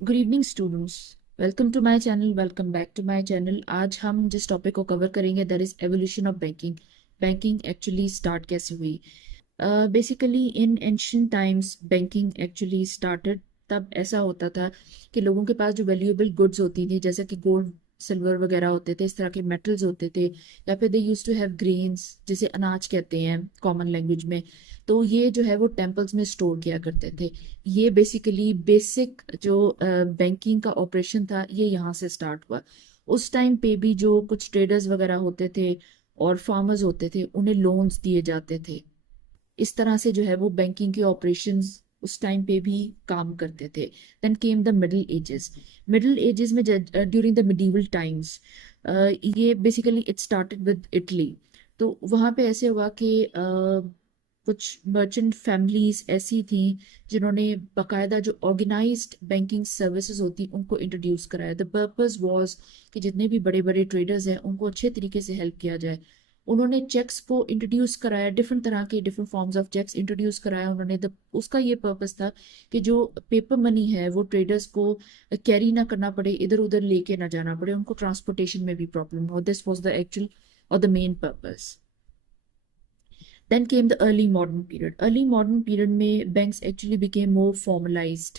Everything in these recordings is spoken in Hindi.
Good evening students. Welcome to my channel, welcome back to my channel. आज हम जिस टॉपिक को कवर करेंगे that is evolution of banking. Banking actually start कैसे हुई? Basically in ancient times banking actually started. तब ऐसा होता था कि लोगों के पास जो वैल्यूएबल गुड्स होती थी जैसे कि गोल्ड सिल्वर वगैरह होते थे, इस तरह के मेटल्स होते थे, या फिर दे यूज टू हैव ग्रेन्स जिसे अनाज कहते हैं कॉमन लैंग्वेज में। तो ये जो है वो टेम्पल्स में स्टोर किया करते थे। ये बेसिकली बेसिक जो बैंकिंग का ऑपरेशन था ये यहाँ से स्टार्ट हुआ। उस टाइम पे भी जो कुछ ट्रेडर्स वगैरह होते थे और फार्मर्स होते थे उन्हें लोन्स दिए जाते थे। इस तरह से जो है वो बैंकिंग के ऑपरेशंस उस टाइम पे भी काम करते थे। Then came the middle ages. Middle ages में ड्यूरिंग द मिडीवल टाइम्स ये basically it started with Italy. तो वहाँ पे ऐसे हुआ कि कुछ मर्चेंट फैमिलीज ऐसी थी जिन्होंने बाकायदा जो ऑर्गेनाइज्ड बैंकिंग सर्विसेज होती उनको इंट्रोड्यूस कराया। द पर्पस वाज कि जितने भी बड़े बड़े ट्रेडर्स हैं उनको अच्छे तरीके से हेल्प किया जाए। उन्होंने चेक्स को इंट्रोड्यूस कराया, डिफरेंट तरह के different forms of cheques introduce कराया उन्होंने। उसका ये पर्पस था कि जो पेपर मनी है वो ट्रेडर्स को कैरी ना करना पड़े, इधर उधर लेके ना जाना पड़े, उनको ट्रांसपोर्टेशन में भी प्रॉब्लम हो। दिस वाज द एक्चुअल और the main purpose. Then came the early modern period. Early modern period में banks actually became more formalized.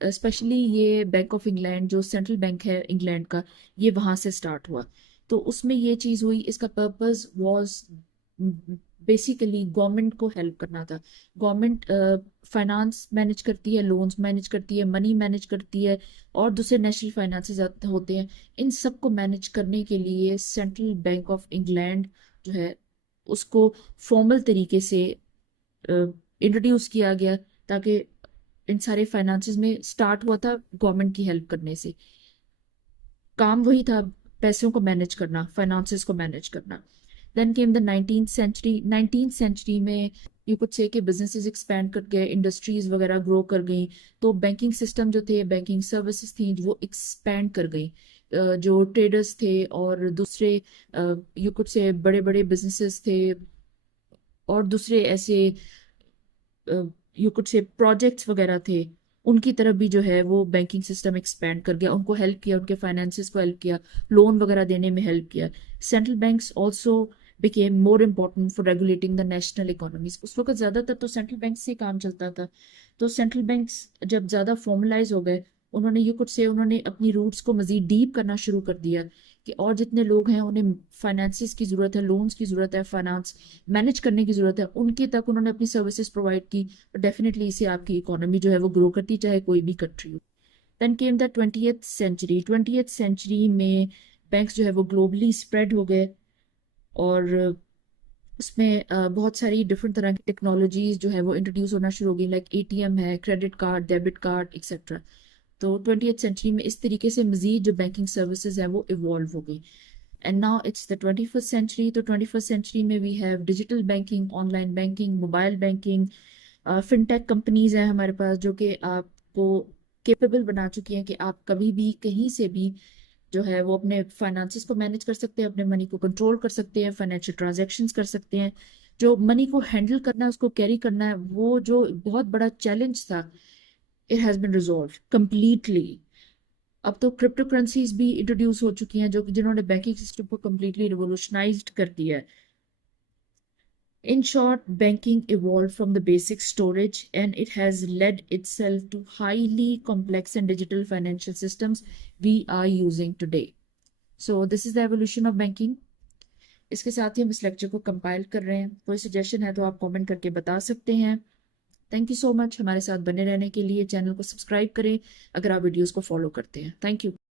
Specially ये बैंक ऑफ इंग्लैंड जो सेंट्रल बैंक है इंग्लैंड का, ये वहां से स्टार्ट हुआ। तो उसमें ये चीज हुई, इसका पर्पस वाज बेसिकली गवर्नमेंट को हेल्प करना था। गवर्नमेंट फाइनेंस मैनेज करती है, लोन्स मैनेज करती है, मनी मैनेज करती है, और दूसरे नेशनल फाइनेंसेस होते हैं। इन सब को मैनेज करने के लिए सेंट्रल बैंक ऑफ इंग्लैंड जो है उसको फॉर्मल तरीके से इंट्रोड्यूस किया गया, ताकि इन सारे फाइनेंसेस में स्टार्ट हुआ था गवर्नमेंट की हेल्प करने से। काम वही था, पैसों को मैनेज करना, फाइनेंसेस को मैनेज करना। Then came the 19th century. 19th century में यू कुड से कि बिजनेसेस एक्सपैंड कर गए, इंडस्ट्रीज वगैरह ग्रो कर गई। तो बैंकिंग सिस्टम जो थे, बैंकिंग सर्विसेज थी, वो एक्सपैंड कर गई। जो ट्रेडर्स थे और दूसरे यू कुड से बड़े बड़े बिजनेसेस थे और दूसरे ऐसे यू कुड से प्रोजेक्ट्स वगैरह थे, उनकी तरफ भी जो है वो बैंकिंग सिस्टम एक्सपेंड कर गया, उनको हेल्प किया, उनके फाइनेंसिस को हेल्प किया, लोन वगैरह देने में हेल्प किया। Central banks also became more important for regulating the national economies. उस वक्त ज्यादातर तो सेंट्रल बैंक से ही काम चलता था। तो सेंट्रल बैंक्स जब ज्यादा फॉर्मलाइज हो गए, उन्होंने यू कुड से उन्होंने अपनी रूट्स को मजीद डीप करना शुरू कर दिया कि और जितने लोग हैं उन्हें फाइनेंसिस की जरूरत है, लोन्स की जरूरत है, फाइनेंस मैनेज करने की जरूरत है, उनके तक उन्होंने अपनी सर्विसेज प्रोवाइड की। डेफिनेटली इससे आपकी इकोनॉमी जो है वो ग्रो करती, चाहे कोई भी कंट्री हो। Then came the 20th century. 20th century में बैंक्स जो है वो ग्लोबली स्प्रेड हो गए, और उसमें बहुत सारी डिफरेंट तरह की टेक्नोलॉजीज जो है वो इंट्रोड्यूस होना शुरू हो गई, लाइक एटीएम है, credit card, debit card, etcetera. तो 20th सेंचुरी में इस तरीके से मजीद जो बैंकिंग सर्विसेज है वो इवॉल्व हो गई। And now it's the 21st century. तो 21st सेंचुरी में we have digital banking, online banking, mobile banking, fintech companies हैं हमारे पास जो कि आपको केपेबल बना चुकी हैं कि आप कभी भी कहीं से भी जो है वो अपने फाइनेंसिस को मैनेज कर सकते हैं, अपने मनी को कंट्रोल कर सकते हैं, फाइनेंशियल ट्रांजैक्शंस कर सकते हैं। जो मनी को हैंडल करना है, उसको कैरी करना है, वो जो बहुत बड़ा चैलेंज था, it has been resolve completely. अब तो क्रिप्टो करेंसीज भी इंट्रोड्यूस हो चुकी हैं जो जिन्होंने बैंकिंग सिस्टम को कम्प्लीटली रिवोल्यूशनाइज्ड कर दिया है। In short, banking evolved from the basic storage and it has led itself to highly complex and digital financial systems we are using today. So this is the evolution of banking. इसके साथ ही हम इस लेक्चर को कंपाइल कर रहे हैं। कोई सजेशन है तो आप कमेंट करके बता सकते हैं। थैंक यू सो मच हमारे साथ बने रहने के लिए। चैनल को सब्सक्राइब करें अगर आप वीडियोस को फॉलो करते हैं। Thank you.